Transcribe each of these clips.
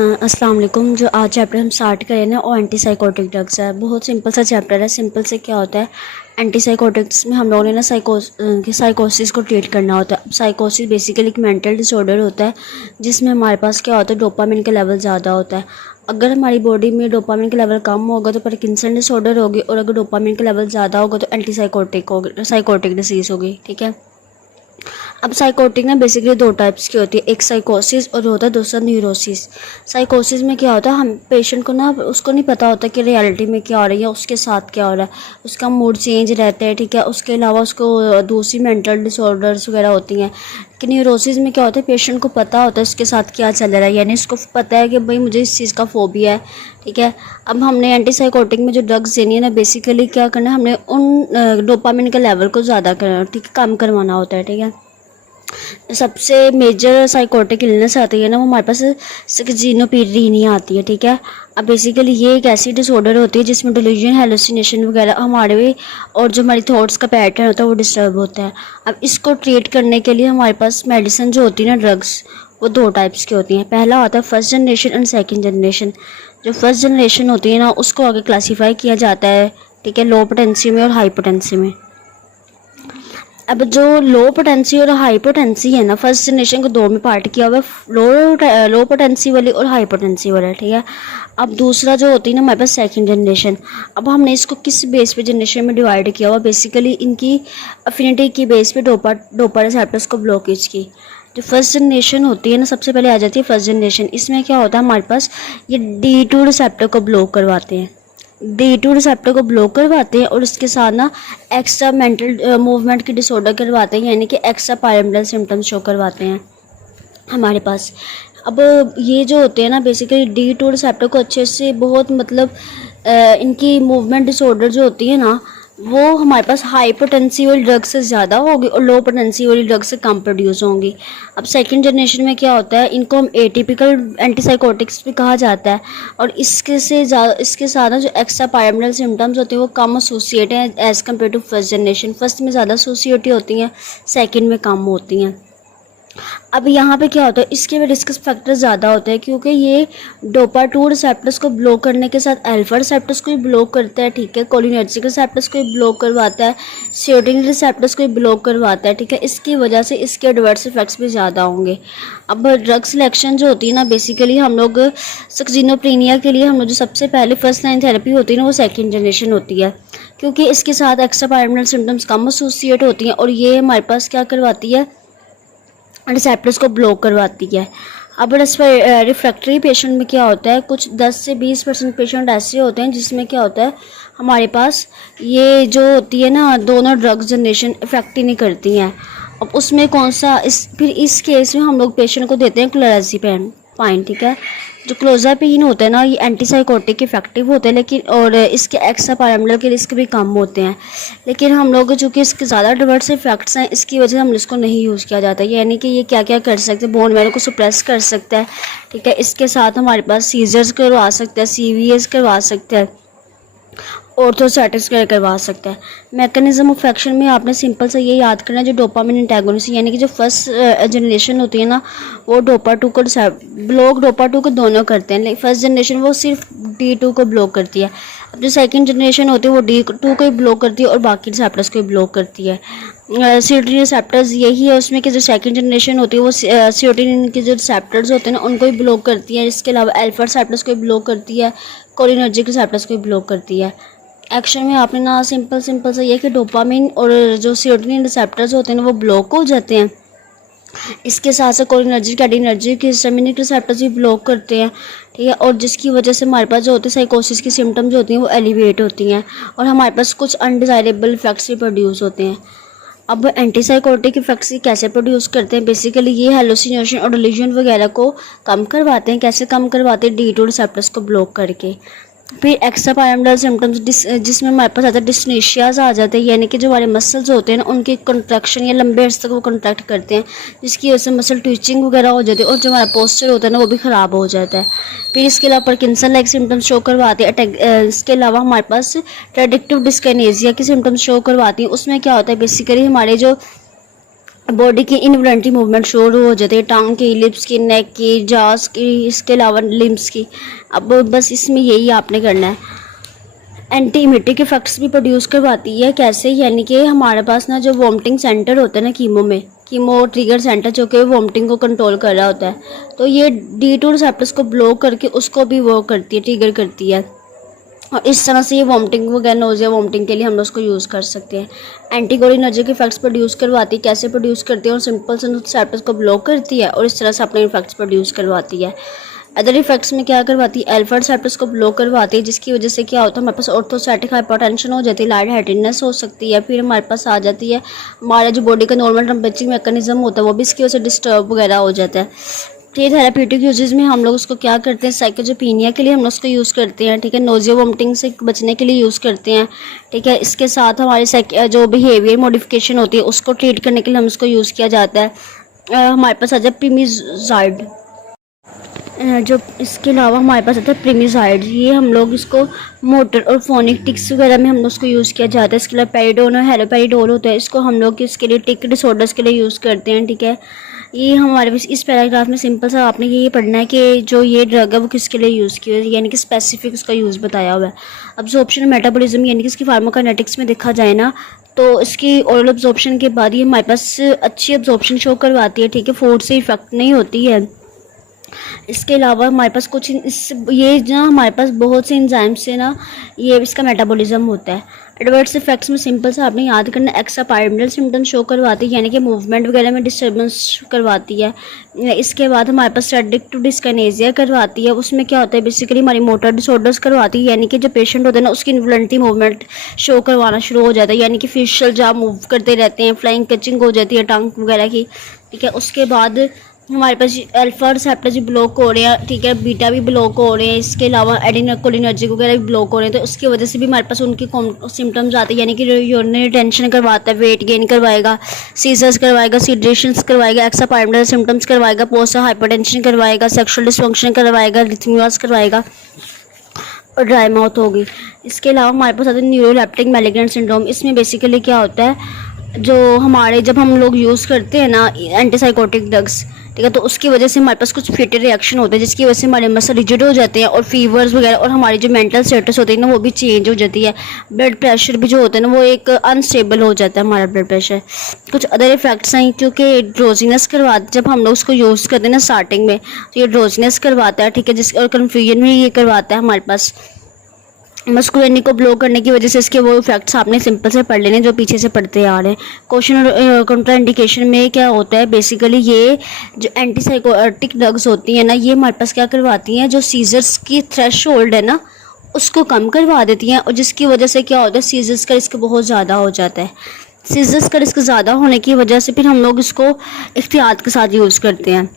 अस्सलाम वालेकुम। जो आज चैप्टर हम स्टार्ट करें ना वो एंटीसाइकोटिक ड्रग्स है। बहुत सिंपल सा चैप्टर है। सिंपल से क्या होता है, एंटीसाइकोटिक्स में हम लोगों ने ना साइकोसिस को ट्रीट करना होता है। साइकोसिस बेसिकली एक मेंटल डिसऑर्डर होता है जिसमें हमारे पास क्या होता है, डोपामिन का लेवल ज़्यादा होता है। अगर हमारी बॉडी में डोपामिन का लेवल कम होगा तो पार्किंसन डिसऑर्डर होगी, और अगर डोपामिन का लेवल ज़्यादा होगा तो साइकोटिक डिसीज़ होगी। ठीक है। अब साइकोटिक ना बेसिकली दो टाइप्स की होती है, एक साइकोसिस और होता है दूसरा न्यूरोसिस। साइकोसिस में क्या होता है, हम पेशेंट को ना उसको नहीं पता होता कि रियलिटी में क्या हो रही है, उसके साथ क्या हो रहा है, उसका मूड चेंज रहता है। ठीक है। उसके अलावा उसको दूसरी मेंटल डिसऑर्डर्स वगैरह होती हैं। कि न्यूरोसिस में क्या होता है, पेशेंट को पता होता है उसके साथ क्या चल रहा है, यानी उसको पता है कि भाई मुझे इस चीज़ का फोबिया है। ठीक है। अब हमने एंटीसाइकोटिक में जो ड्रग्स देनी है ना, बेसिकली क्या करना है, हमने उन डोपामिन के लेवल को ज़्यादा करना, ठीक है, कम करवाना होता है। ठीक है। सबसे मेजर साइकोटिक इलनेस आती है ना, वो हमारे पास स्किज़ोफ्रेनिया आती है। ठीक है। अब बेसिकली ये एक ऐसी डिसऑर्डर होती है जिसमें डिल्यूजन, हेलुसिनेशन वगैरह हमारे और जो हमारी थॉट्स का पैटर्न होता है वो डिस्टर्ब होता है। अब इसको ट्रीट करने के लिए हमारे पास मेडिसिन जो होती है ना, ड्रग्स, वो दो टाइप्स की होती हैं। पहला आता है first generation and second generation. जो फर्स्ट जनरेशन होती है ना, उसको आगे क्लासीफाई किया जाता है, ठीक है, लो पोटेंसी में और हाई पोटेंसी में। अब जो लो पोटेंसी और हाई पोटेंसी है ना, फर्स्ट जनरेशन को दो में पार्ट किया हुआ है, लो पोटेंसी वाली और हाई पोटेंसी वाला। ठीक है। अब दूसरा जो होती है ना हमारे पास सेकंड जनरेशन। अब हमने इसको किस बेस पे जनरेशन में डिवाइड किया हुआ, बेसिकली इनकी अफिनिटी की बेस पे डोपा रिसेप्टर्स को ब्लॉकेज की। जो फर्स्ट जनरेशन होती है ना, सबसे पहले आ जाती है फर्स्ट जनरेशन। इसमें क्या होता है, हमारे पास ये D2 रिसेप्टर को ब्लॉक करवाते हैं, D2 रिसेप्टर को ब्लॉक करवाते हैं, और उसके साथ ना एक्स्ट्रा मेंटल मूवमेंट की डिसऑर्डर करवाते हैं, यानी कि एक्स्ट्रा पायरामिडल सिम्टम्स शो करवाते हैं हमारे पास। अब ये जो होते हैं ना, बेसिकली D2 रिसेप्टर को अच्छे से बहुत मतलब इनकी मूवमेंट डिसऑर्डर जो होती है ना, वो हमारे पास हाई पोटेंसी वाली ड्रग से ज़्यादा होगी और लो पोटेंसी वाली ड्रग से कम प्रोड्यूस होंगी। अब सेकंड जनरेशन में क्या होता है, इनको हम एटिपिकल एंटीसाइकोटिक्स भी कहा जाता है, और इसके साथ जो एक्स्ट्रा पायरामिडल सिम्टम्स होते हैं वो कम एसोसिएट हैं as compare to first generation. First में ज़्यादा एसोसिएटिव होती हैं, सेकेंड में कम होती हैं। अब यहाँ पे क्या होता है, इसके में रिस्क फैक्टर ज़्यादा होते हैं क्योंकि ये डोपा-2 रिसेप्टर्स को ब्लॉक करने के साथ अल्फा रिसेप्टर्स को भी ब्लॉक करता है। ठीक है। कोलिनर्जिक रिसेप्टर्स को भी ब्लॉक करवाता है, सेरोटोनिन रिसेप्टर्स को भी ब्लॉक करवाता है। ठीक है। इसकी वजह से इसके एडवर्स इफेक्ट्स भी ज़्यादा होंगे। अब ड्रग सिलेक्शन जो होती है ना, बेसिकली हम लोग स्किज़ोफ्रेनिया के लिए हम लोग जो सबसे पहले फर्स्ट लाइन थेरेपी होती है ना, वो सेकेंड जनरेशन होती है, क्योंकि इसके साथ एक्स्ट्रा पायरामिडल सिम्टम्स कम एसोसिएट होती हैं, और ये हमारे पास क्या करवाती है, रिसेप्टर्स को ब्लॉक करवाती है। अब रिफ्रैक्टरी पेशेंट में क्या होता है, कुछ 10 से 20% पेशेंट ऐसे होते हैं जिसमें क्या होता है, हमारे पास ये जो होती है ना, दोनों ड्रग जनरेशन इफेक्ट ही नहीं करती हैं। अब उसमें कौन सा फिर इस केस में हम लोग पेशेंट को देते हैं क्लोराज़ेपाम। ठीक है। जो क्लोज़ापाइन होता है ना, ये एंटीसाइकोटिक इफेक्टिव होते हैं, लेकिन और इसके एक्स्ट्रा पायरामिडल के रिस्क भी कम होते हैं, लेकिन हम लोग चूँकि इसके ज़्यादा एडवर्स इफेक्ट्स हैं, इसकी वजह से हम इसको नहीं यूज़ किया जाता है। यानी कि ये क्या क्या कर सकते हैं, बोन मैरो को सुप्रेस कर सकता है। ठीक है। इसके साथ हमारे पास सीजर्स करवा सकते हैं, CVS करवा सकते हैं, ऑर्थोस्टैटिक्स करवा सकता है। मैकेनिज्म ऑफ एक्शन में आपने सिंपल से ये याद करना है, जो डोपामिन एंटागोनिस्ट यानी कि जो फर्स्ट जनरेशन होती है ना, वो डोपा-2 को ब्लॉक डोपा-2 को दोनों करते हैं, लेकिन फर्स्ट जनरेशन वो सिर्फ D2 को ब्लॉक करती है। अब जो सेकंड जनरेशन होती है वो D2 को ही ब्लॉक करती है और बाकी रिसेप्टर्स को ही ब्लॉक करती है। सेरोटोनिन रिसेप्टर्स यही है उसमें कि जो सेकंड जनरेशन होती है वो सेरोटोनिन के जो रिसेप्टर्स होते हैं ना, उनको ही ब्लॉक करती है। इसके अलावा अल्फा रिसेप्टर्स को भी ब्लॉक करती है, कोलिनर्जिक रिसेप्टर्स को भी ब्लॉक करती है। एक्शन में आपने ना सिंपल सा ये कि डोपामिन और जो सेरोटोनिन रिसेप्टर्स होते हैं ना, वो ब्लॉक हो जाते हैं। इसके साथ साथ कोलिनर्जिक, एडिनर्जिक, हिस्टामिनिक रिसेप्टर्स भी ब्लॉक करते हैं। ठीक है। और जिसकी वजह से हमारे पास जो होते हैं साइकोसिस की सिम्टम्स होती हैं वो एलिवेट होती हैं, और हमारे पास कुछ अनडिज़ायरेबल इफेक्ट्स भी प्रोड्यूस होते हैं। अब एंटीसाइकोटिक इफेक्ट्स कैसे प्रोड्यूस करते हैं, बेसिकली ये हेलुसिनेशन और डिल्यूजन वगैरह को कम करवाते हैं। कैसे कम करवाते हैं, D2 रिसेप्टर्स को ब्लॉक करके। फिर एक्स्ट्रा पायरामिडल सिम्टम्स जिसमें हमारे पास ज़्यादा डिस्नेशियाज आ जाते हैं, यानी कि जो हमारे मसल्स होते हैं ना, उनकी कंट्रैक्शन या लंबे अर्से तक वो कंट्रैक्ट करते हैं, जिसकी वजह से मसल ट्विचिंग वगैरह हो जाती है, और जो हमारा पोस्चर होता है ना, वो भी ख़राब हो जाता है। फिर इसके अलावा पार्किंसन लाइक सिम्टम्स शो करवाते हैं। इसके अलावा हमारे पास ट्रेडिक्टिव डिस्काइनेसिया की सिम्टम्स शो करवाती हैं। उसमें क्या होता है, बेसिकली हमारे जो बॉडी की इनवॉलंटरी मूवमेंट शुरू हो जाती है, टांग की, लिप्स की, नेक की, जास की, इसके अलावा लिम्स की। अब बस इसमें यही आपने करना है। एंटी इमेटिक इफेक्ट्स भी प्रोड्यूस करवाती है। कैसे? यानी कि हमारे पास ना जो वॉमिटिंग सेंटर होता है ना कीमो में, कीमो ट्रिगर सेंटर जो कि वॉमिटिंग को कंट्रोल कर रहा होता है, तो ये D2 रिसेप्टर्स को ब्लॉक करके उसको भी वो करती है, ट्रिगर करती है। और इस तरह से ये वॉमिटिंग वगैरह, नोजिया वॉमिटिंग के लिए हम लोग उसको यूज़ कर सकते हैं। एंटीकोलिनर्जिक इफेक्ट्स प्रोड्यूस करवाती है। कैसे प्रोड्यूस करती है? और सिंपल से रिसेप्टर्स को ब्लॉक करती है और इस तरह से अपने इफेक्ट्स प्रोड्यूस करवाती है। अदर इफेक्ट्स में क्या करवाती है? अल्फा रिसेप्टर्स को ब्लॉक करवाती है, जिसकी वजह से क्या होता है, हमारे पास ऑर्थोस्टैटिक हाइपरटेंशन हो जाती है, लाइट हेडेडनेस हो सकती है। फिर हमारे पास आ जाती है हमारा जो बॉडी का नॉर्मल टेम्परेचर मैकेनिज्म होता है, वो भी इसकी वजह से डिस्टर्ब वगैरह हो जाता है। ठीक है, थेराप्यूटिक यूजेस में हम लोग उसको क्या करते हैं, साइकोजोपेनिया के लिए हम लोग उसको यूज़ करते हैं। ठीक है, नोजिया वोमिटिंग से बचने के लिए यूज़ करते हैं। ठीक है, इसके साथ हमारे जो बिहेवियर मॉडिफिकेशन होती है उसको ट्रीट करने के लिए हम उसको यूज़ किया जाता है। हमारे पास आ जाए प्रीमिज़ाइड, जो इसके अलावा हमारे पास आता है प्रीमिज़ाइड। ये हम लोग इसको मोटर और फोनिक टिक्स वगैरह में हम लोग उसको यूज़ किया जाता है। इसके अलावा पेरिडोन और हेलोपेरिडोल होता है, इसको हम लोग इसके लिए टिक डिसऑर्डर्स के लिए यूज़ करते हैं। ठीक है, ये हमारे इस पैराग्राफ में सिंपल सा आपने ये पढ़ना है कि जो ये ड्रग है वो किसके लिए यूज़ की है, यानी कि स्पेसिफिक उसका यूज़ बताया हुआ है। अब्जॉर्प्शन मेटाबॉलिज्म यानी कि इसकी फार्माकोकाइनेटिक्स में देखा जाए ना, तो इसकी ओरल अब्जॉर्प्शन के बाद ये हमारे पास अच्छी अब्जॉर्प्शन शो करवाती है। ठीक है, फूड से इफेक्ट नहीं होती है। इसके अलावा हमारे पास ये ना हमारे पास बहुत से एंजाइम से ना ये इसका मेटाबॉलिज्म होता है। एडवर्स इफेक्ट्स में सिंपल से आपने याद करना, एक्स्ट्रा पायरामिडल सिम्टम्स शो करवाती है, यानी कि मूवमेंट वगैरह में डिस्टर्बेंस करवाती है। इसके बाद हमारे पास रेडिक्टिव डिस्काइनेसिया करवाती है। उसमें क्या होता है, बेसिकली हमारी मोटर डिसऑर्डर्स करवाती है, यानी कि जो पेशेंट होते हैं ना उसकी इनवॉलंटरी मूवमेंट शो करवाना शुरू हो जाता है, यानी कि फेशियल जहाँ मूव करते रहते हैं, फ्लाइंग कचिंग हो जाती है टंग वगैरह की। ठीक है, उसके बाद हमारे पास अल्फा रिसेप्टर भी ब्लॉक हो रहे हैं। ठीक है, बीटा भी ब्लॉक हो रहे हैं। इसके अलावा एडिनोकोलिनर्जिक वगैरह भी ब्लॉक हो रहे हैं, तो उसकी वजह से भी हमारे पास उनकी सिम्टम्स आते हैं, यानी कि यूरिनरी रिटेंशन करवाता है, वेट गेन करवाएगा, सीजर्स करवाएगा, सीड्रेशंस करवाएगा, एक्स्ट्रा पायरामिडल सिम्टम्स करवाएगा, पोस्ट हाइपरटेंशन करवाएगा, सेक्सुअल डिसफंक्शन करवाएगा, रिथमियास करवाएगा और ड्राई माउथ होगी। इसके अलावा हमारे पास आता है न्यूरोलेप्टिक मैलिग्नेंट सिंड्रोम। इसमें बेसिकली क्या होता है, जब हम लोग यूज़ करते हैं ना एंटीसाइकोटिक ड्रग्स, ठीक है, तो उसकी वजह से हमारे पास कुछ फेटल रिएक्शन होते हैं, जिसकी वजह से हमारे मसल रिजिड हो जाते हैं और फीवर्स वगैरह, और हमारी जो मेंटल स्टेटस होती है ना वो भी चेंज हो जाती है। ब्लड प्रेशर भी जो होता है ना वो एक अनस्टेबल हो जाता है हमारा ब्लड प्रेशर। कुछ अदर इफेक्ट्स हैं, क्योंकि ड्रोजीनेस करवाते, जब हम लोग उसको यूज़ करते हैं ना स्टार्टिंग में, तो ये ड्रोजीनेस करवाता है। ठीक है, और कन्फ्यूजन भी ये करवाता है हमारे पास। मस्कुलिनिटी को ब्लॉक करने की वजह से इसके वो इफेक्ट्स आपने सिंपल से पढ़ लेने जो पीछे से पढ़ते आ रहे हैं। क्वेश्चन और कंट्राइंडिकेशन में क्या होता है, बेसिकली ये जो एंटीसाइकोटिक ड्रग्स होती हैं ना, ये हमारे पास क्या करवाती हैं, जो सीजर्स की थ्रेशोल्ड है ना उसको कम करवा देती हैं, और जिसकी वजह से क्या होता है, सीजर्स का रिस्क बहुत ज़्यादा हो जाता है। सीजर्स का रिस्क ज़्यादा होने की वजह से फिर हम लोग इसको एहतियात के साथ यूज़ करते हैं।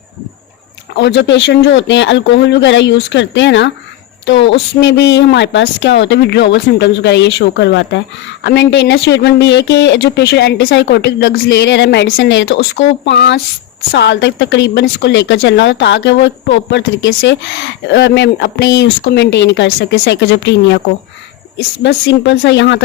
और जो पेशेंट जो होते हैं अल्कोहल वगैरह यूज़ करते हैं ना, तो उसमें भी हमारे पास क्या होता है, विड्रॉवल सिम्टम्स वगैरह ये शो करवाता है। अब मेंटेनेंस ट्रीटमेंट भी है कि जो पेशेंट एंटीसाइकोटिक ड्रग्स ले रहे हैं, मेडिसिन ले रहे हैं, तो उसको 5 साल तक तकरीबन इसको लेकर चलना होता है, ताकि वो एक प्रॉपर तरीके से अपनी उसको मेंटेन कर सके साइकोजोप्रीनिया को। बस सिंपल सा यहाँ तक